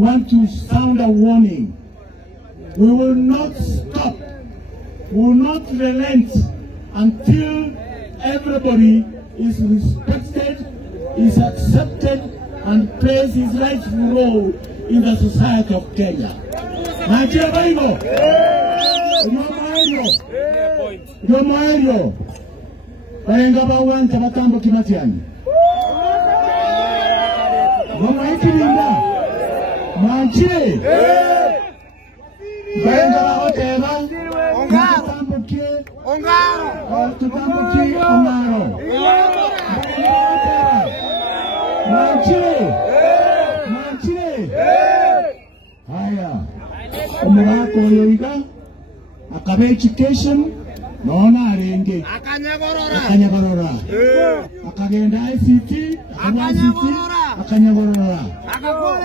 want to sound a warning. We will not stop, we will not relent until everybody is respected, is accepted, and plays his rightful role in the society of Kenya. Najia baigo? Yomaelio. Bayenga bawanta batambo kimatiani. Yomaekirinda. Manchile. Bayenga baoteba. Tutambukie. Ongaro. Tutambukie ongaro. Manchile. Haya. Umurako yoiga. Akabe education. Naona arenge. Akanyagorora. Akagenda ICT. Akanyagorora.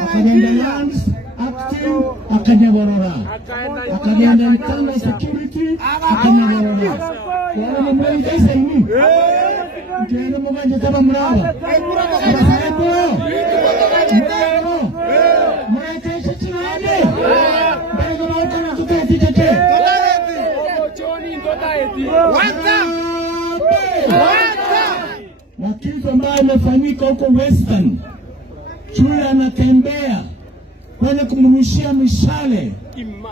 Akagenda lands. Acting. Akanyagorora. Akagenda internal security. Akanyagorora. Wala mbele desa ini. Ndiye mmoja taba mraba. Wakifu ambayo imefanyika huko Western, shule anatembea kwenda kumrushia mishale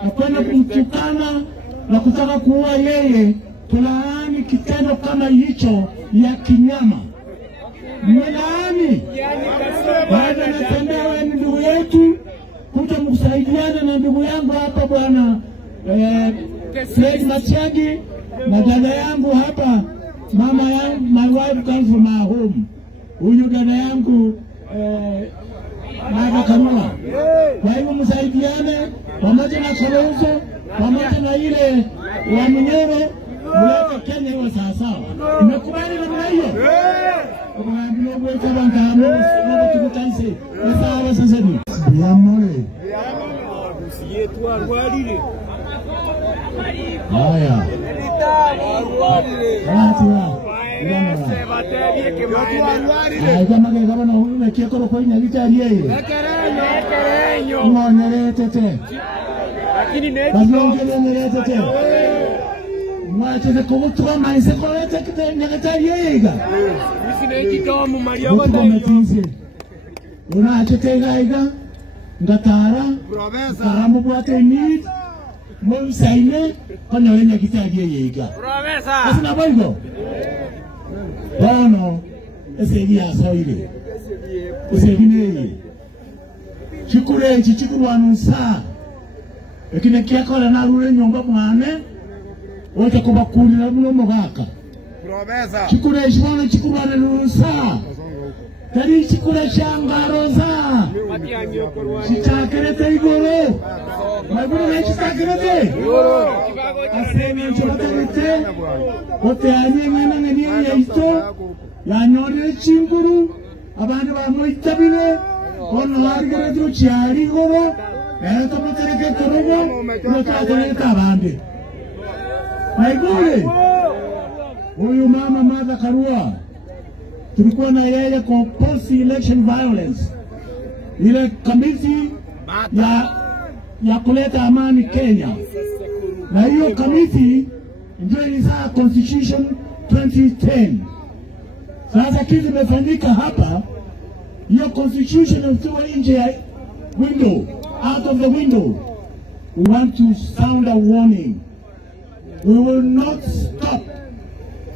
na kwenda kumtukana na kutaka kuua yeye. Tulaani kitendo kama hicho ya kinyama. Mlaani. Baada anatembea wewe ndugu yetu, kuja mkusaidiana na ndugu yangu hapa bwana Fred Matiang'i na dada yangu hapa, mama yangu, my wife comes from our home. Huyu dada yangu Mama Kamula. Kwa hivyo msaidiane pamoja na Kalonzo, pamoja na ile wa Mnyoro, mulete Kenya iwe sawa sawa. Imekubali namna hiyo? Kwa ndio wewe kama ngamo na tukutanze. Sawa sasa ni. Yamore. Usietu arwalile. Haya. Kama kama na huyu mekieko kwa nyalita yeye. Kerenyo. Mwanelete. Lakini neti. Mwache kuvutua maisha kwa lete nyalita yeye. Mimi neti kama Maria Watayo. Unaache tega ngatara. Karamu bwate ni Mumsaine kono wenya kitagie yega. Professor. Asina boigo. Bono esegi asoire. Esegi ne. Chikure chichikuru anunsa. Ekine kiakola na rure nyomba mwane. Wote kubakulira muno mogaka. Professor. Chikure shibona chikuru anunsa. Tari chikure shangaroza. Matiang'i okorwa. Chitakerete igoro. Maguru na chitakerete. Asemi chitakerete. Ote anyengana ngeni ya ito. Ya nyore chinguru. Abandi bamuitabile. Ono harigere chiari igoro. Eto mutereke korobo. Mukatereka abandi. Maguru. Huyu mama Martha Karua. Tulikuwa na yeye kwa post-election violence. Ile committee ya kuleta amani Kenya. Na hiyo committee ndio ilizaa Constitution 2010. Sasa kitu imefanyika hapa, hiyo Constitution ilitoa nje ya window, out of the window. We want to sound a warning. We will not stop.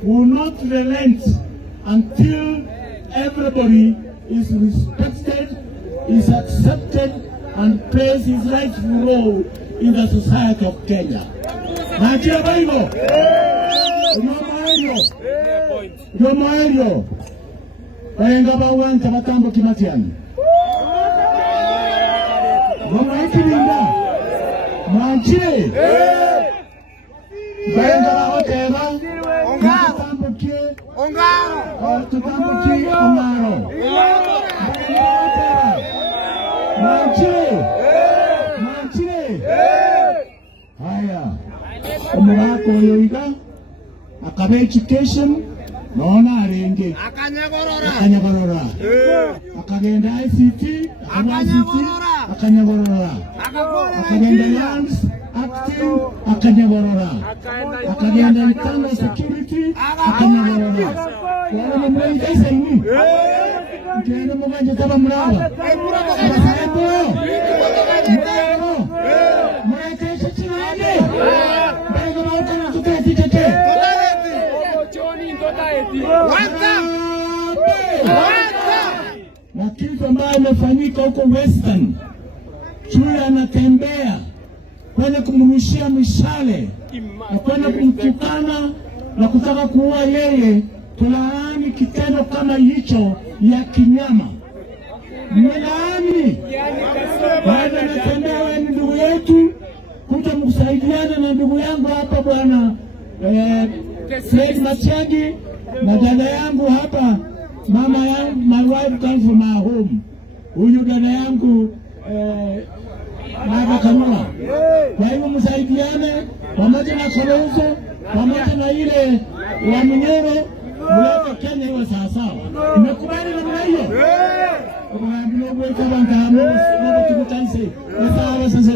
We will not relent until everybody is respected, is accepted, and plays his rightful role in the society of Kenya. Najia baigo? Yomaelio. Bayenga bawanta batambo kimatiani. Yomaekirinda. Manchile. Bayenga baoteba. Ongaro. Tutambukie ongaro. Manchile. Haya. Umurako yoiga. Akabe education. Naona arenge. Akanyagorora. Akagenda ICT. akanyagorora, akagenda lands acting akanyagorora, akagenda internal security akanyagorora. Wala mwaitesa ini mkienda mwanje kama mlawa mwaitesa chinane mbega mwaitesa tuteti tete na kitu ambayo imefanyika huko Western, chui anatembea kwenda kumrushia mishale na kwenda kumtukana na kutaka kuua yeye. Tulaani kitendo kama hicho ya kinyama. Mlaani. Baada natembea wewe ni ndugu yetu, kuja mkusaidiana na ndugu yangu hapa bwana Matiang'i na dada yangu hapa, mama yangu, my wife comes from our home. Huyu dada yangu Mama Kanua. Kwa hivyo msaidiane pamoja na Kolozo, pamoja na ile wa Mnyoro, mulete Kenya iwe sawasawa. Imekubali namna hiyo? Kwa hivyo kama ndio kama ndio tukutane sasa. Sasa